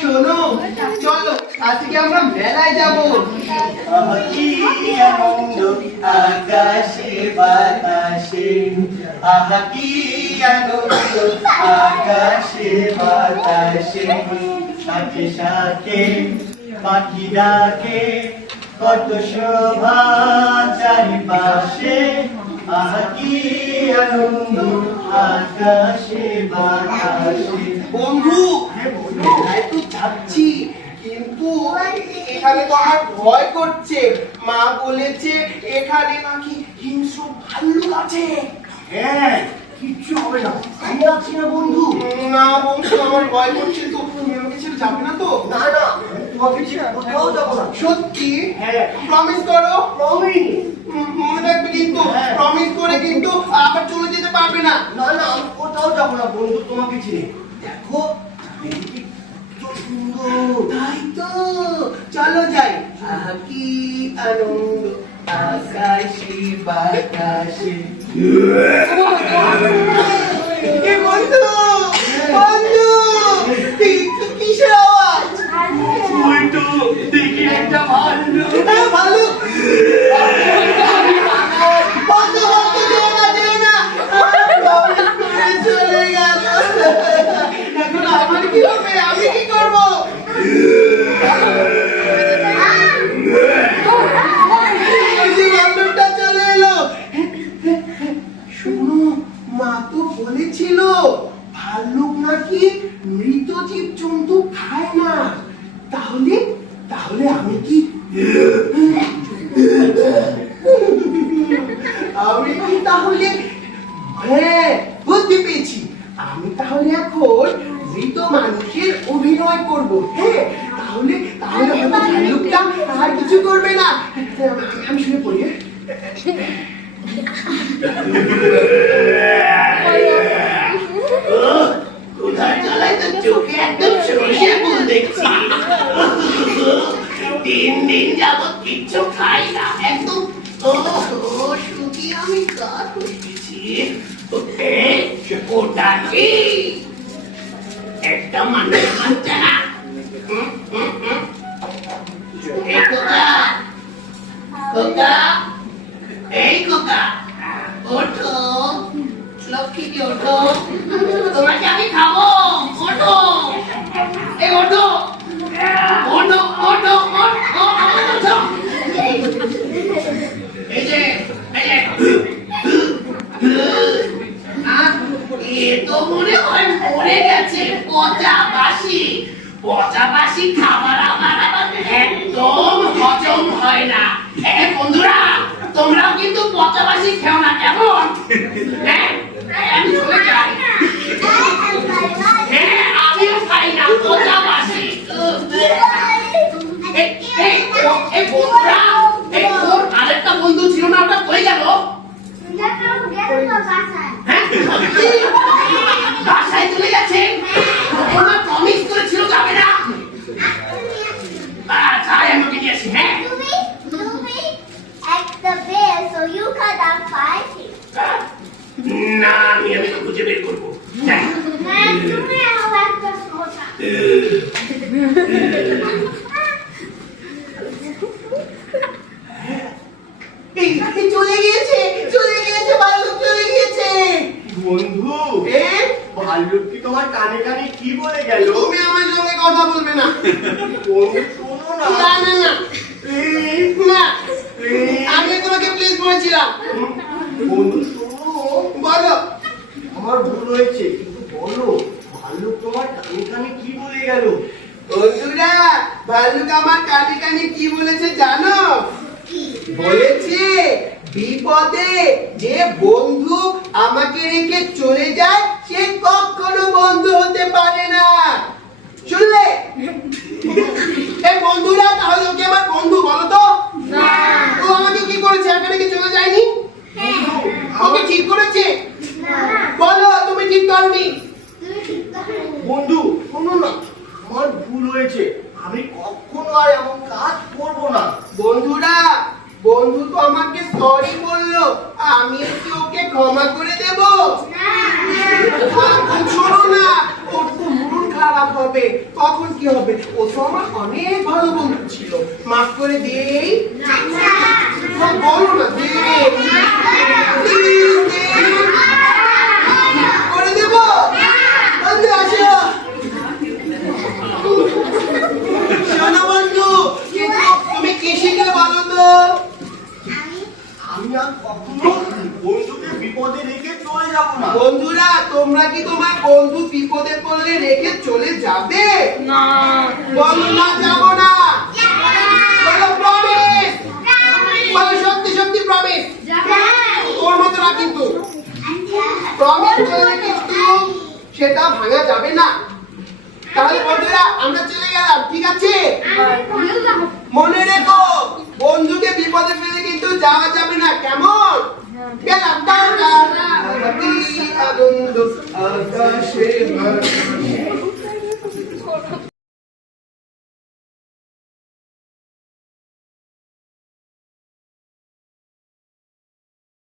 শোনো, চলো আজকে আমরা মেলায় যাবো। কি আনন্দ আকাশে বাতাসে, আহা কি আনন্দ আকাশে বাতাসে, সাথে সাথে পাখি ডাকে, কত শোভা চারিপাশে, আহা কি আনন্দ আকাশে বাতাসে। বন্ধু, মেলায় তো যাচ্ছি, কিন্তু এখানে তো আমার ভয় করছে। মা বলেছে এখানে নাকি হিংস্র ভাল্লুক আছে। হ্যাঁ, কিচ্ছু হবে না, আমি আছি না বন্ধু। না বন্ধু, আমার ভয় করছে। তো তুমি আমাকে ছেড়ে যাবে না তো? না না, তোমাকে ছেড়ে কোথাও যাবো না। সত্যি? হ্যাঁ। প্রমিস করো। প্রমিস। মনে থাকবে কিন্তু, হ্যাঁ। প্রমিস করে কিন্তু আবার চলে যেতে পারবে না। না না, আমি কোথাও যাবো না বন্ধু, তোমাকে ছেড়ে। দেখো চারিদিকে কত সুন্দর। তাই তো, চলো যাই। আহা কি আনন্দ আকাশে বাতাসে। এ বন্ধু, বন্ধু, কিসের আওয়াজ? ওই তো দেখি একটা ভাল্লুক। ভাল্লুক? বন্ধু, বন্ধু, যেও না, যেও না। আমার promise করে চলে গেল। এখন আমার কি হবে? আমি কি করবো? ওই যে ভাল্লুকটা চলে এলো। শোনো, মা তো বলেছিল ভাল্লুক নাকি মৃত জীব জন্তু খায় না। তাহলে তাহলে আমি কি আমি কি তাহলে, হ্যাঁ বুদ্ধি পেয়েছি, আমি তাহলে এখন মৃত মানুষের অভিনয় করব। হ্যাঁ, তাহলে তাহলে হয়তো ভাল্লুকটা আর কিছু করবে না। আমি শুনে পড়ি। কোথায় চালাই তো চোখে একদম সরষে ফুল দেখছি। তিন দিন যাবত কিচ্ছু খাই না, একদম শুকিয়ে আমি কাঠ হয়ে গেছি। ওটা কি একটা মানুষ মানছে না? এই খোকা, খোকা, এই খোকা, ওঠো লক্ষ্মী, ওঠো, তোমাকে আমি খাবো, ওঠো, এই ওঠো, ওঠো, ওঠো, ওঠো, এই যে এ তো মনে হয় মরে গেছে, পচা বাসি খাবার আমার আবার একদম হজম হয় না। বন্ধুরা, তোমরাও কিন্তু পচা বাসি খেও না, কেমন? হ্যাঁ, আমি চলে যাই। হ্যাঁ, আমিও খাই না পচা বাসি। এই বন্ধুরা, এই ওর আরেকটা বন্ধু ছিল না, ওটা কই গেল? হ্যাঁ, বাসায় চলে গেছে। ওরা প্রমিস করেছিল যাবে না। আচ্ছা, আমি ওকে নিয়ে আসি। হ্যাঁ, না, আমি তো খুঁজে বের করবো। চলে গিয়েছে, চলে গিয়েছে, ভাল্লুক চলে গিয়েছে। বন্ধু, ভাল্লুক কি তোমার কানে কানে কি বলে গেল? তুমি আমার সঙ্গে কথা বলবে না। বন্ধু শোনো না। না না না প্লিজ, না, প্লিজ। আমি তোমাকে প্লিজ বলেছিলাম। বন্ধু শোনো, বলো। আমার ভুল হয়েছে, কিন্তু বলো ভাল্লুক তোমার কানে কানে কি বলে গেল? বন্ধুরা, ভাল্লুক আমার কানে কানে কি বলেছে জানো? বলেছে বিপদে যে বন্ধু আমাকে রেখে চলে যায় সে কখনো বন্ধু হতে পারে না। শুনলে? এই বন্ধুরা, তাহলে ওকে আমার বন্ধু বলো তো? না। ও আমাকে কি করেছে? একা রেখে চলে যায়নি? ওকে ঠিক করেছে? বলো তুমি ঠিক করনি। বন্ধু শোনো না, আমার ভুল হয়েছে, আমি কখনো আর এমন কাজ করবো না। বন্ধুরা, বন্ধু তো আমাকে সরি বললো, আমি কি ওকে ক্ষমা করে দেব? শোনো না, ওর তো মন খারাপ হবে। যাবে তখন কি হবে? ও তো আমার অনেক ভালো বন্ধু ছিল, মাফ করে দেই। বলো না করে দেব। আসো শোনো বন্ধু, কিন্তু তুমি কেসিকে বলো তো। আমি আর কখনো বন্ধুকে বিপদে রেখে চলে যাব না। বন্ধুরা, তোমরা কি তোমার বন্ধু বিপদে পড়লে রেখে চলে যাবে? না। বলো না, যাব না। বলো প্রমিস। বলো সত্যি সত্যি প্রমিস। তোর মতো না কিন্তু। প্রমিস করলে কিন্তু সেটা ভাঙা যাবে না। তাহলে বন্ধুরা আমরা চলে গেলাম, ঠিক আছে? মনে রেখো, বন্ধুকে বিপদে ফেলে কিন্তু যাওয়া যাবে না, কেমন? গেলাম, টাটা। আকাশে